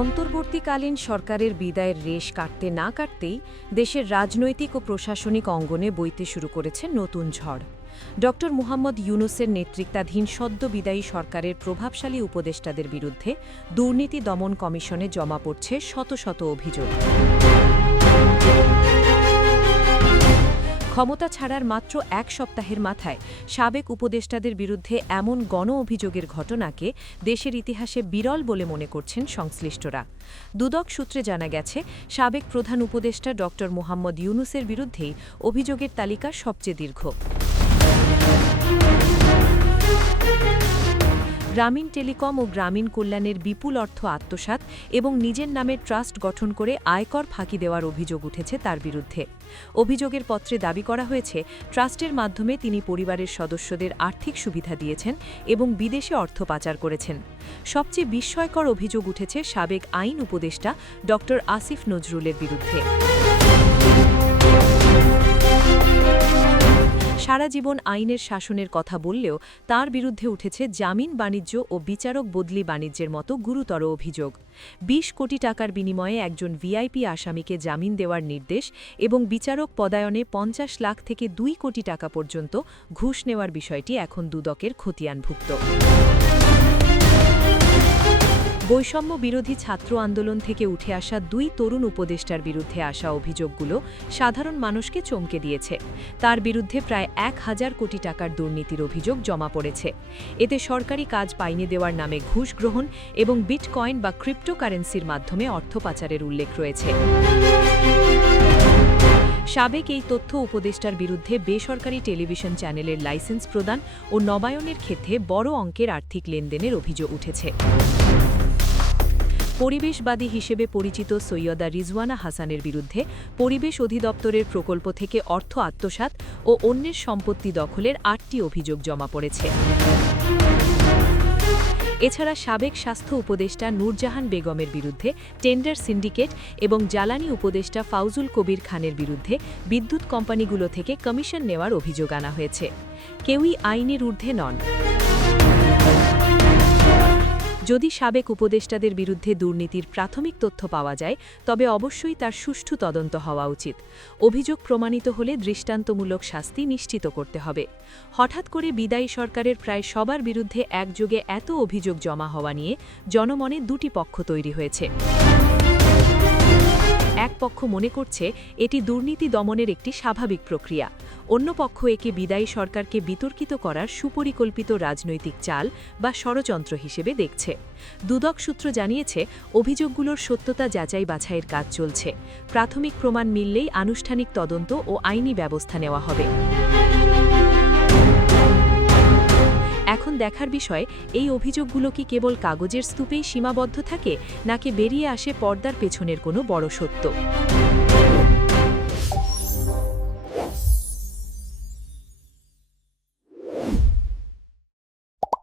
অন্তর্বর্তীকালীন সরকারের বিদায়ের রেশ কাটতে না কাটতেই দেশের রাজনৈতিক ও প্রশাসনিক অঙ্গনে বইতে শুরু করেছে নতুন ঝড়। ড. মুহাম্মদ ইউনূসের নেতৃত্বাধীন সদ্য বিদায়ী সরকারের প্রভাবশালী উপদেষ্টাদের বিরুদ্ধে দুর্নীতি দমন কমিশনে জমা পড়ছে শত শত অভিযোগ। ক্ষমতা ছাড়ার মাত্র এক সপ্তাহের মাথায় সাবেক উপদেষ্টাদের বিরুদ্ধে এমন গণ অভিযোগের ঘটনাকে দেশের ইতিহাসে বিরল বলে মনে করছেন সংশ্লিষ্টরা। দুদক সূত্রে জানা গেছে, সাবেক প্রধান উপদেষ্টা ড. মুহাম্মদ ইউনূসের বিরুদ্ধেই অভিযোগের তালিকা সবচেয়ে দীর্ঘ। গ্রামীণ টেলিকম ও গ্রামীণ কল্যাণের বিপুল অর্থ আত্মসাৎ এবং নিজের নামে ট্রাস্ট গঠন করে আয়কর ফাঁকি দেওয়ার অভিযোগ উঠেছে তার বিরুদ্ধে। অভিযোগের পত্রে দাবি করা হয়েছে, ট্রাস্টের মাধ্যমে তিনি পরিবারের সদস্যদের আর্থিক সুবিধা দিয়েছেন এবং বিদেশে অর্থ পাচার করেছেন। সবচেয়ে বিস্ময়কর অভিযোগ উঠেছে সাবেক আইন উপদেষ্টা ড. আসিফ নজরুলের বিরুদ্ধে। সারা জীবন আইনের শাসনের কথা বললেও তার বিরুদ্ধে উঠেছে জামিন বাণিজ্য ও বিচারক বদলি বাণিজ্যের মতো গুরুতর অভিযোগ। ২০ কোটি টাকার বিনিময়ে একজন ভিআইপি আসামিকে জামিন দেওয়ার নির্দেশ এবং বিচারক পদায়নে ৫০ লাখ থেকে ২ কোটি টাকা পর্যন্ত ঘুষ নেওয়ার বিষয়টি এখন দুদকের খতিয়ানভুক্ত। বৈষম্য বিরোধী ছাত্র আন্দোলন থেকে উঠে আসা ২ তরুণ উপদেষ্টার বিরুদ্ধে আসা অভিযোগগুলো সাধারণ মানুষকে চমকে দিয়েছে। তার বিরুদ্ধে প্রায় ১,০০০ কোটি টাকার দুর্নীতির অভিযোগ জমা পড়েছে। এতে সরকারি কাজ পাইয়ে দেওয়ার নামে ঘুষ গ্রহণ এবং বিটকয়েন বা ক্রিপ্টোকারেন্সির মাধ্যমে অর্থ পাচারের উল্লেখ রয়েছে। সাবেক এই তথ্য উপদেষ্টার বিরুদ্ধে বেসরকারি টেলিভিশন চ্যানেলের লাইসেন্স প্রদান ও নবায়নের ক্ষেত্রে বড় অঙ্কের আর্থিক লেনদেনের অভিযোগ উঠেছে। পরিবেশবাদী হিসেবে পরিচিত সৈয়দা রিজওয়ানা হাসানের বিরুদ্ধে পরিবেশ অধিদপ্তরের প্রকল্প থেকে অর্থ আত্মসাৎ ও অন্যের সম্পত্তি দখলের ৮টি অভিযোগ জমা পড়েছে। এছাড়া সাবেক স্বাস্থ্য উপদেষ্টা নূরজাহান বেগমের বিরুদ্ধে টেন্ডার সিন্ডিকেট এবং জ্বালানি উপদেষ্টা ফাউজুল কবির খানের বিরুদ্ধে বিদ্যুৎ কোম্পানিগুলো থেকে কমিশন নেওয়ার অভিযোগ আনা হয়েছে। কেউই আইনের ঊর্ধ্বে নন। যদি সাবেক উপদেষ্টাদের বিরুদ্ধে দুর্নীতির প্রাথমিক তথ্য পাওয়া যায়, তবে অবশ্যই তার সুষ্ঠু তদন্ত হওয়া উচিত। অভিযোগ প্রমাণিত হলে দৃষ্টান্তমূলক শাস্তি নিশ্চিত করতে হবে। হঠাৎ করে বিদায়ী সরকারের প্রায় সবার বিরুদ্ধে একযোগে এত অভিযোগ জমা হওয়া নিয়ে জনমনে দুটি পক্ষ তৈরি হয়েছে। এক পক্ষ মনে করছে এটি দুর্নীতি দমনের একটি স্বাভাবিক প্রক্রিয়া, অন্য পক্ষ একে বিদায়ী সরকারকে বিতর্কিত করার সুপরিকল্পিত রাজনৈতিক চাল বা ষড়যন্ত্র হিসেবে দেখছে। দুদক সূত্র জানিয়েছে, অভিযোগগুলোর সত্যতা যাচাই বাছাইয়ের কাজ চলছে। প্রাথমিক প্রমাণ মিললেই আনুষ্ঠানিক তদন্ত ও আইনি ব্যবস্থা নেওয়া হবে। এখন দেখার বিষয়, এই অভিযোগগুলো কি কেবল কাগজের স্তূপেই সীমাবদ্ধ থাকে, নাকি বেরিয়ে আসে পর্দার পেছনের কোনো বড় সত্য।